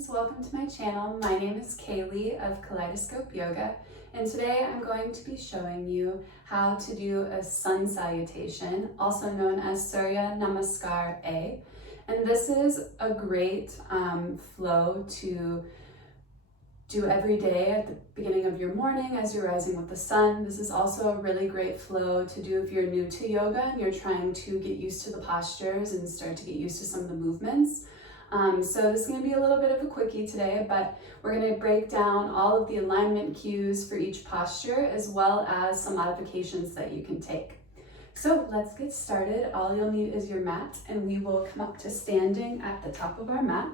friends, welcome to my channel. My name is Kaylee of Kaleighdoscope Yoga, and today I'm going to be showing you how to do a Sun Salutation, also known as Surya Namaskar A. And this is a great flow to do every day at the beginning of your morning as you're rising with the sun. This is also a really great flow to do if you're new to yoga and you're trying to get used to the postures and start to get used to some of the movements. So this is going to be a little bit of a quickie today, but we're going to break down all of the alignment cues for each posture as well as some modifications that you can take. So let's get started. All you'll need is your mat, and we will come up to standing at the top of our mat.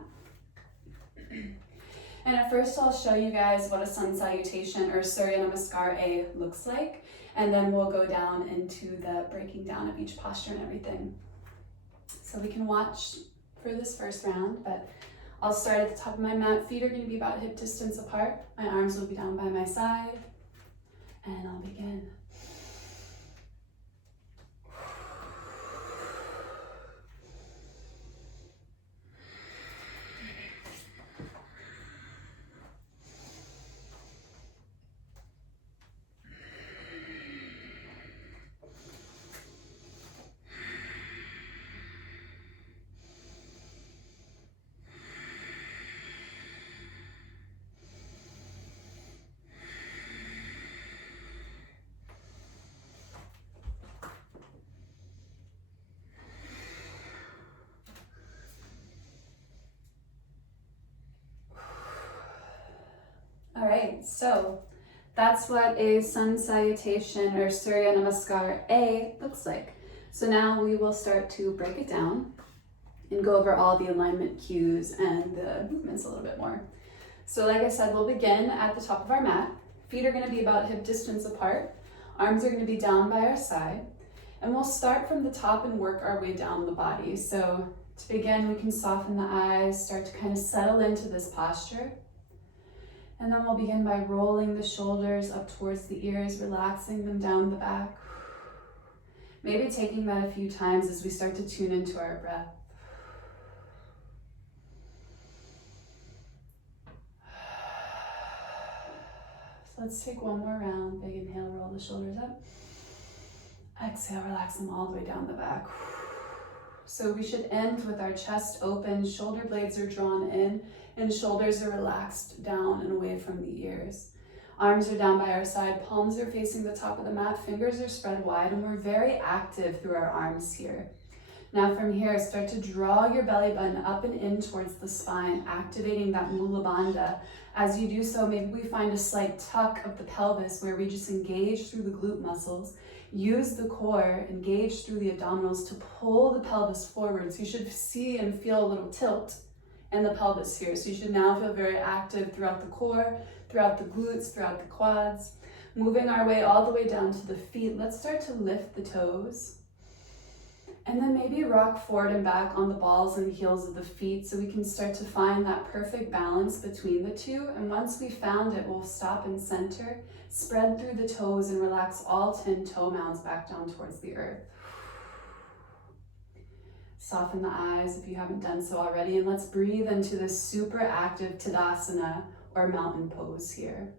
And at first I'll show you guys what a Sun Salutation or Surya Namaskar A looks like, and then we'll go down into the breaking down of each posture and everything. So we can watch for this first round, but I'll start at the top of my mat. Feet are going to be about hip distance apart. My arms will be down by my side, and I'll begin. All right, so that's what a Sun Salutation or Surya Namaskar A looks like. So now we will start to break it down and go over all the alignment cues and the movements a little bit more. So like I said, we'll begin at the top of our mat. Feet are going to be about hip distance apart. Arms are going to be down by our side. And we'll start from the top and work our way down the body. So to begin, we can soften the eyes, start to kind of settle into this posture. And then we'll begin by rolling the shoulders up towards the ears, relaxing them down the back. Maybe taking that a few times as we start to tune into our breath. So let's take one more round. Big inhale, roll the shoulders up. Exhale, relax them all the way down the back. So we should end with our chest open, shoulder blades are drawn in, and shoulders are relaxed down and away from the ears. Arms are down by our side, palms are facing the top of the mat, fingers are spread wide, and we're very active through our arms here. Now from here, start to draw your belly button up and in towards the spine, activating that Mula Bandha. As you do so, maybe we find a slight tuck of the pelvis where we just engage through the glute muscles. Use the core, engage through the abdominals to pull the pelvis forward. So you should see and feel a little tilt in the pelvis here. So you should now feel very active throughout the core, throughout the glutes, throughout the quads. Moving our way all the way down to the feet. Let's start to lift the toes. And then maybe rock forward and back on the balls and heels of the feet so we can start to find that perfect balance between the two. And once we found it, we'll stop and center, spread through the toes and relax all 10 toe mounds back down towards the earth. Soften the eyes if you haven't done so already, and let's breathe into this super active Tadasana or mountain pose here.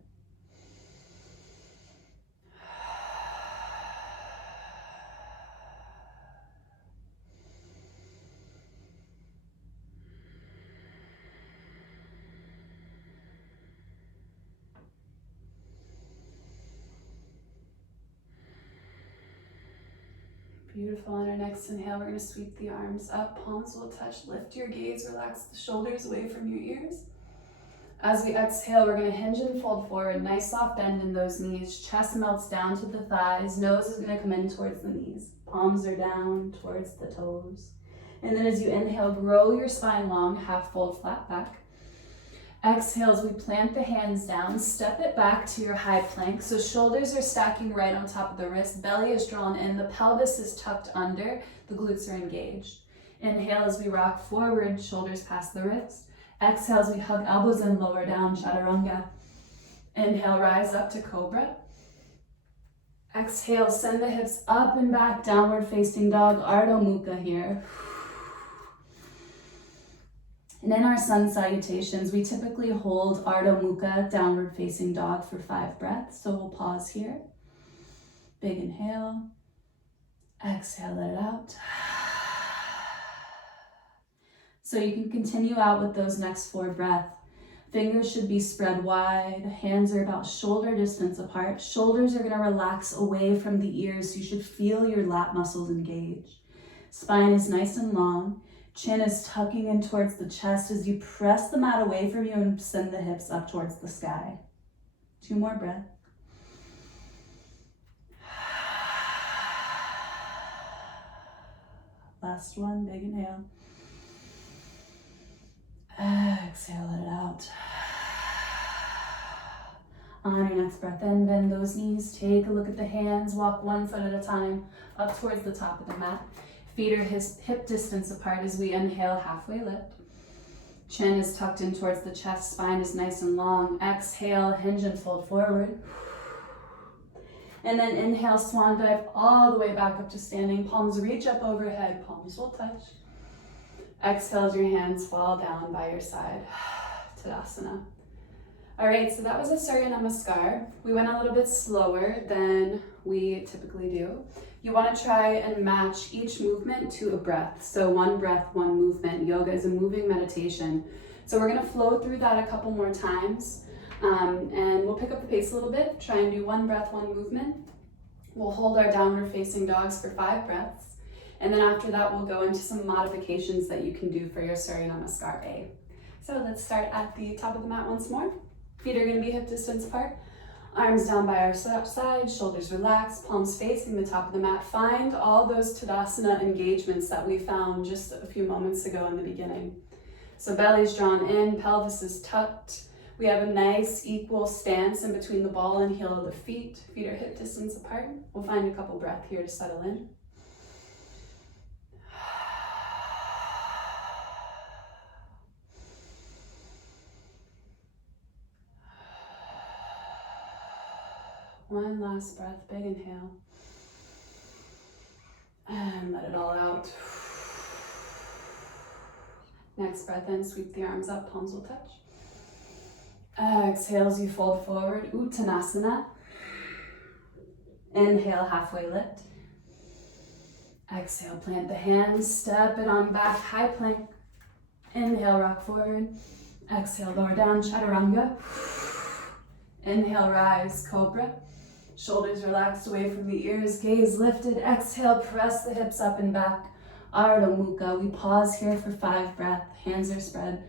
Beautiful. On our next inhale, we're going to sweep the arms up, palms will touch, lift your gaze, relax the shoulders away from your ears. As we exhale, we're going to hinge and fold forward, nice soft bend in those knees, chest melts down to the thighs, nose is going to come in towards the knees, palms are down towards the toes. And then as you inhale, grow your spine long, half fold, flat back. Exhale as we plant the hands down, step it back to your high plank. So shoulders are stacking right on top of the wrist, belly is drawn in, the pelvis is tucked under, the glutes are engaged. Inhale as we rock forward, shoulders past the wrist. Exhale as we hug elbows in, lower down, chaturanga. Inhale, rise up to cobra. Exhale, send the hips up and back, downward facing dog, Ardha Mukha here. And in our sun salutations, we typically hold Ardha Mukha, downward facing dog, for 5 breaths. So we'll pause here. Big inhale. Exhale, let it out. So you can continue out with those next 4 breaths. Fingers should be spread wide. Hands are about shoulder distance apart. Shoulders are going to relax away from the ears. So you should feel your lat muscles engage. Spine is nice and long. Chin is tucking in towards the chest as you press the mat away from you and send the hips up towards the sky. 2 more breaths. Last one, big inhale. Exhale, let it out. On your next breath in, bend those knees. Take a look at the hands. Walk 1 foot at a time up towards the top of the mat. Feet are hip distance apart as we inhale, halfway lift. Chin is tucked in towards the chest. Spine is nice and long. Exhale, hinge and fold forward. And then inhale, swan dive all the way back up to standing. Palms reach up overhead. Palms will touch. Exhale as your hands fall down by your side. Tadasana. All right, so that was a Surya Namaskar. We went a little bit slower than we typically do. You want to try and match each movement to a breath. So 1 breath, 1 movement. Yoga is a moving meditation. So we're going to flow through that a couple more times. And we'll pick up the pace a little bit. Try and do 1 breath, 1 movement. We'll hold our downward facing dogs for 5 breaths. And then after that, we'll go into some modifications that you can do for your Surya Namaskar A. So let's start at the top of the mat once more. Feet are going to be hip distance apart. Arms down by our side, shoulders relaxed, palms facing the top of the mat. Find all those Tadasana engagements that we found just a few moments ago in the beginning. So belly's drawn in, pelvis is tucked. We have a nice equal stance in between the ball and heel of the feet. Feet are hip distance apart. We'll find a couple breaths here to settle in. One last breath, big inhale. And let it all out. Next breath in, sweep the arms up, palms will touch. Exhale as you fold forward, Uttanasana. Inhale, halfway lift. Exhale, plant the hands, step it on back, high plank. Inhale, rock forward. Exhale, lower down, chaturanga. Inhale, rise, cobra. Shoulders relaxed away from the ears, gaze lifted. Exhale, press the hips up and back. Ardha Mukha. We pause here for 5 breaths. Hands are spread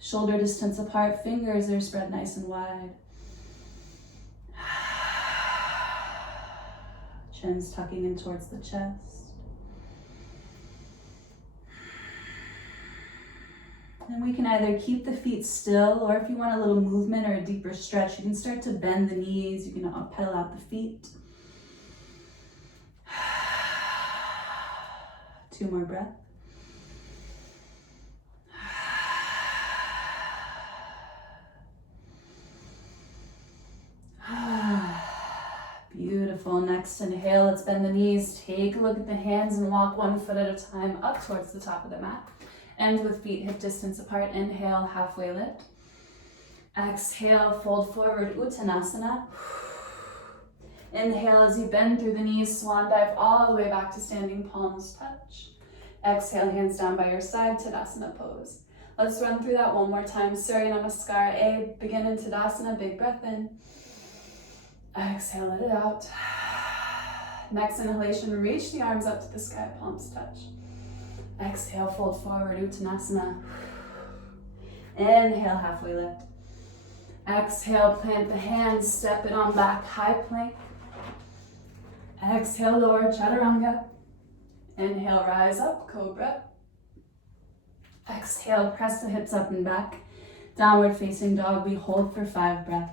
shoulder distance apart. Fingers are spread nice and wide. Chin's tucking in towards the chest. And we can either keep the feet still, or if you want a little movement or a deeper stretch, you can start to bend the knees. You can pedal out the feet. 2 more breaths. Beautiful. Next inhale, let's bend the knees. Take a look at the hands and walk 1 foot at a time up towards the top of the mat. End with feet hip distance apart. Inhale, halfway lift. Exhale, fold forward, Uttanasana. Inhale as you bend through the knees, swan dive all the way back to standing, palms touch. Exhale, hands down by your side, Tadasana pose. Let's run through that one more time. Surya Namaskar A, begin in Tadasana, big breath in. Exhale, let it out. Next inhalation, reach the arms up to the sky, palms touch. Exhale, fold forward, Uttanasana. Inhale, halfway lift. Exhale, plant the hands, step it on back, high plank. Exhale, lower chaturanga. Inhale, rise up, cobra. Exhale, press the hips up and back. Downward facing dog, we hold for 5 breaths.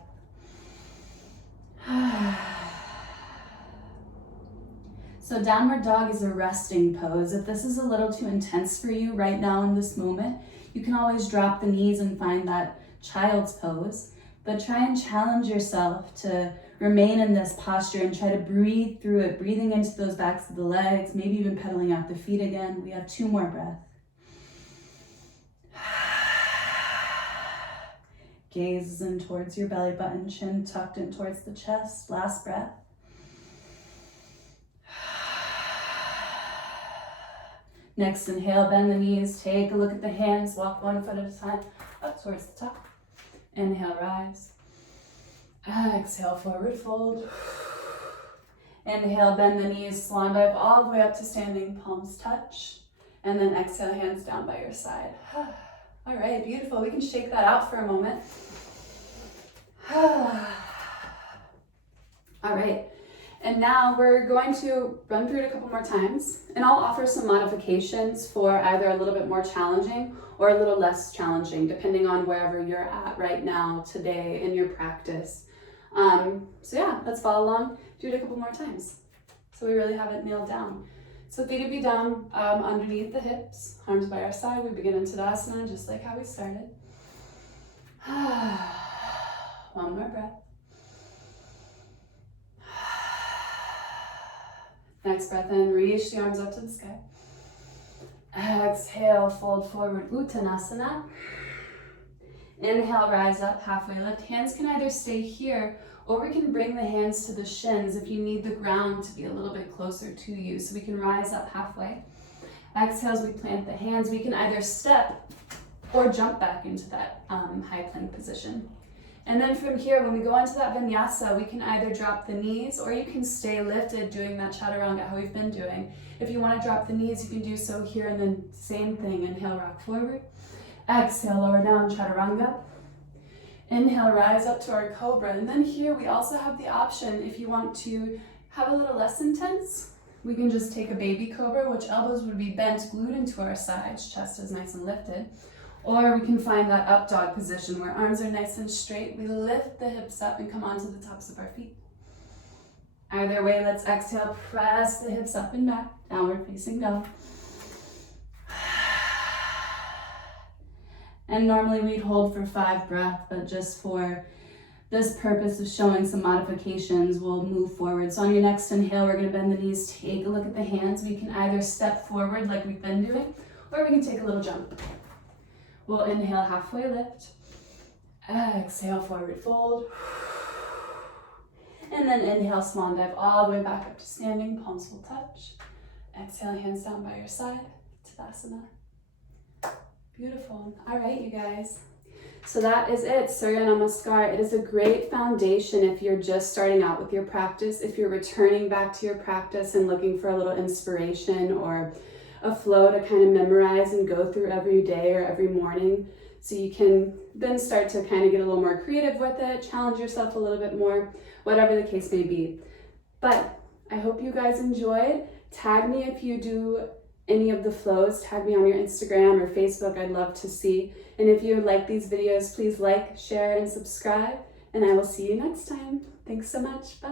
So downward dog is a resting pose. If this is a little too intense for you right now in this moment, you can always drop the knees and find that child's pose. But try and challenge yourself to remain in this posture and try to breathe through it, breathing into those backs of the legs, maybe even pedaling out the feet again. We have 2 more breaths. Gaze is in towards your belly button, chin tucked in towards the chest. Last breath. Next inhale, bend the knees, take a look at the hands, walk one foot at a time up towards the top. Inhale, rise. Exhale, forward fold. Inhale, bend the knees, swan dive all the way up to standing, palms touch. And then exhale, hands down by your side. All right, beautiful. We can shake that out for a moment. All right, and now we're going to run through it a couple more times, and I'll offer some modifications for either a little bit more challenging or a little less challenging, depending on wherever you're at right now, today, in your practice. So yeah, let's follow along, do it a couple more times, so we really have it nailed down. So feet would be down underneath the hips, arms by our side. We begin in Tadasana, just like how we started. One more breath. Next breath in, reach the arms up to the sky. Exhale, fold forward, Uttanasana. Inhale, rise up, halfway lift. Hands can either stay here, or we can bring the hands to the shins if you need the ground to be a little bit closer to you. So we can rise up halfway. Exhale as we plant the hands. We can either step or jump back into that high plank position. And then from here, when we go into that vinyasa, we can either drop the knees or you can stay lifted doing that chaturanga, how we've been doing. If you want to drop the knees, you can do so here, and then same thing. Inhale, rock forward. Exhale, lower down, chaturanga. Inhale, rise up to our cobra. And then here we also have the option, if you want to have a little less intense, we can just take a baby cobra, which elbows would be bent, glued into our sides, chest is nice and lifted. Or we can find that up dog position where arms are nice and straight. We lift the hips up and come onto the tops of our feet. Either way, let's exhale, press the hips up and back, downward facing dog. And normally we'd hold for 5 breaths, but just for this purpose of showing some modifications, we'll move forward. So on your next inhale, we're gonna bend the knees, take a look at the hands. We can either step forward like we've been doing, or we can take a little jump. We'll inhale, halfway lift. Exhale, forward fold. And then inhale, swan dive all the way back up to standing, palms will touch. Exhale, hands down by your side, Tadasana. Beautiful. All right, you guys. So that is it, Surya Namaskar. It is a great foundation if you're just starting out with your practice, if you're returning back to your practice and looking for a little inspiration or a flow to kind of memorize and go through every day or every morning. So you can then start to kind of get a little more creative with it, challenge yourself a little bit more, whatever the case may be. But I hope you guys enjoyed. Tag me if you do any of the flows. Tag me on your Instagram or Facebook. I'd love to see. And if you like these videos, please like, share, and subscribe. And I will see you next time. Thanks so much. Bye.